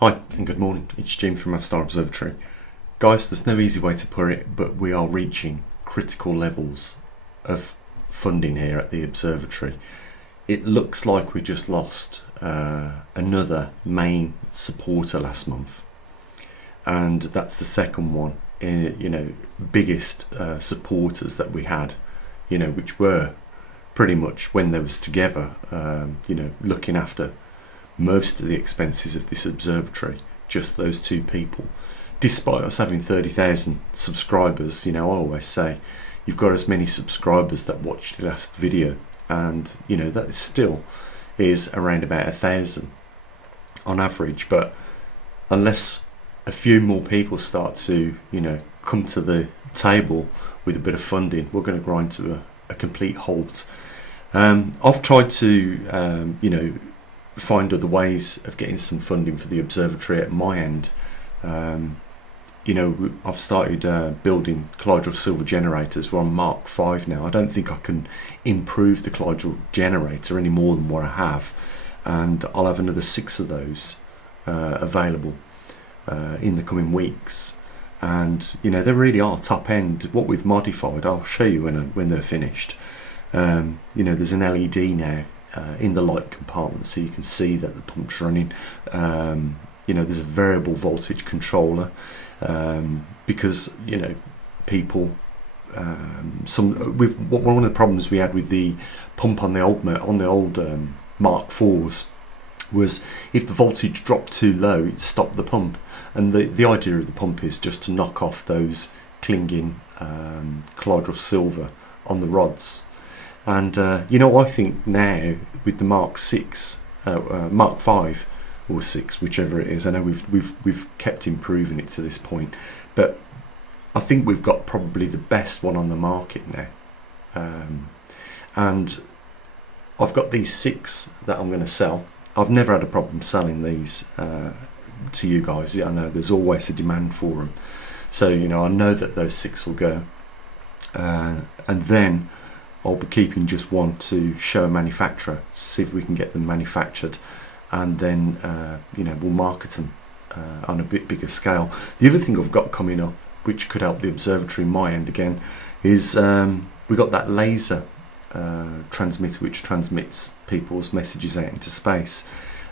Hi and good morning, it's Jim from maverickstar Observatory. Guys, there's no easy way to put it, but we are reaching critical levels of funding here at the observatory. It looks like we just lost another main supporter last month, and that's the second one, biggest supporters that we had, which were pretty much when they was together, looking after most of the expenses of this observatory, just those two people. Despite us having 30,000 subscribers, I always say you've got as many subscribers that watched the last video, and that still is around about 1,000 on average. But unless a few more people start to come to the table with a bit of funding, we're going to grind to a complete halt. I've tried to find other ways of getting some funding for the observatory at my end. I've started building colloidal silver generators. We're on Mark 5 now. I don't think I can improve the colloidal generator any more than what I have, and I'll have another 6 of those available in the coming weeks. And they really are top end. What we've modified, I'll show you when they're finished. There's an LED now in the light compartment, so you can see that the pump's running. There's a variable voltage controller, because people one of the problems we had with the pump on the old Mark 4s was if the voltage dropped too low, it stopped the pump. And the idea of the pump is just to knock off those clinging colloidal silver on the rods. And I think now with the Mark 6, Mark 5 or 6, whichever it is, I know we've kept improving it to this point, but I think we've got probably the best one on the market now. And I've got these 6 that I'm going to sell. I've never had a problem selling these to you guys. I know there's always a demand for them, so I know that those 6 will go, and then I'll be keeping just one to show a manufacturer, see if we can get them manufactured, and then we'll market them on a bit bigger scale. The other thing I've got coming up, which could help the observatory my end again, is we got that laser transmitter which transmits people's messages out into space.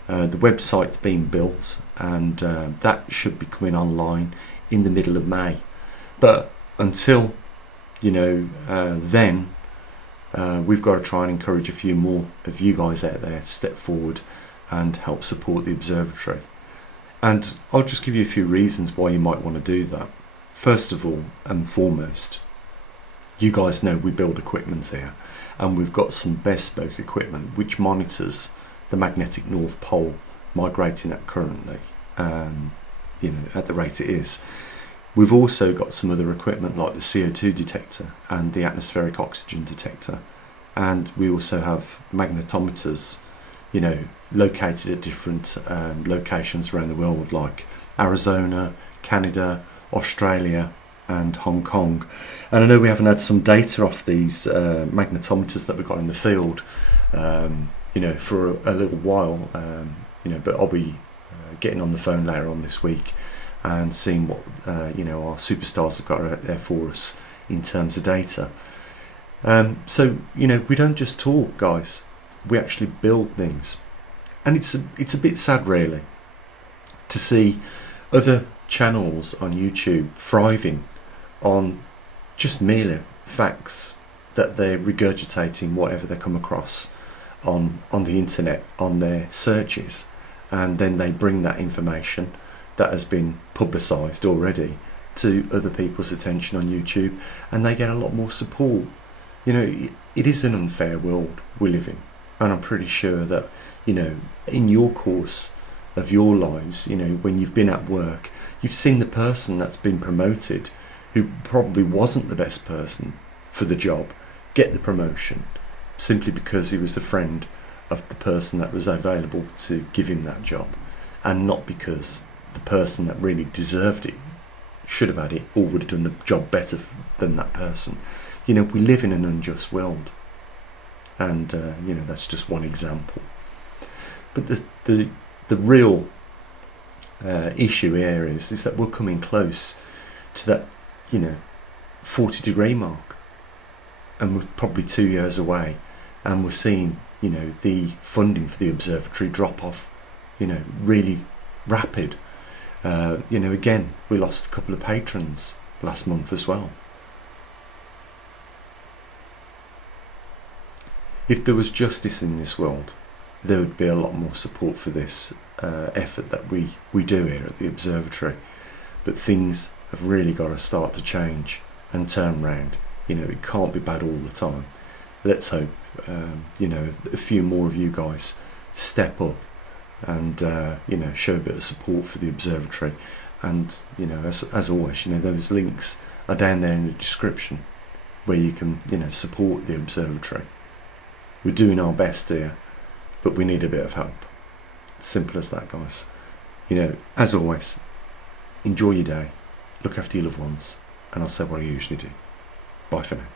The website's been built, and that should be coming online in the middle of May. But until then, we've got to try and encourage a few more of you guys out there to step forward and help support the observatory. And I'll just give you a few reasons why you might want to do that. First of all and foremost, you guys know we build equipment here, and we've got some bespoke equipment which monitors the magnetic North Pole migrating at currently, at the rate it is. We've also got some other equipment like the CO2 detector and the atmospheric oxygen detector, and we also have magnetometers, located at different locations around the world, like Arizona, Canada, Australia and Hong Kong. And I know we haven't had some data off these magnetometers that we've got in the field for a little while, but I'll be getting on the phone later on this week and seeing what our superstars have got out there for us in terms of data. So we don't just talk, guys, we actually build things. And it's a bit sad really to see other channels on YouTube thriving on just merely facts that they're regurgitating whatever they come across on the internet, on their searches, and then they bring that information that has been publicised already to other people's attention on YouTube, and they get a lot more support. It is an unfair world we live in, and I'm pretty sure that in your course of your lives, when you've been at work, you've seen the person that's been promoted who probably wasn't the best person for the job get the promotion simply because he was a friend of the person that was available to give him that job, and not because the person that really deserved it should have had it or would have done the job better than that person. We live in an unjust world, and that's just one example. But the real issue here is that we're coming close to that, 40-degree mark, and we're probably 2 years away, and we're seeing, the funding for the observatory drop off, really rapid. Again, we lost a couple of patrons last month as well. If there was justice in this world, there would be a lot more support for this effort that we do here at the observatory. But things have really got to start to change and turn round. It can't be bad all the time. Let's hope, a few more of you guys step up and, show a bit of support for the observatory. And, as always, those links are down there in the description where you can, support the observatory. We're doing our best here, but we need a bit of help. Simple as that, guys. As always, enjoy your day, look after your loved ones, and I'll say what I usually do. Bye for now.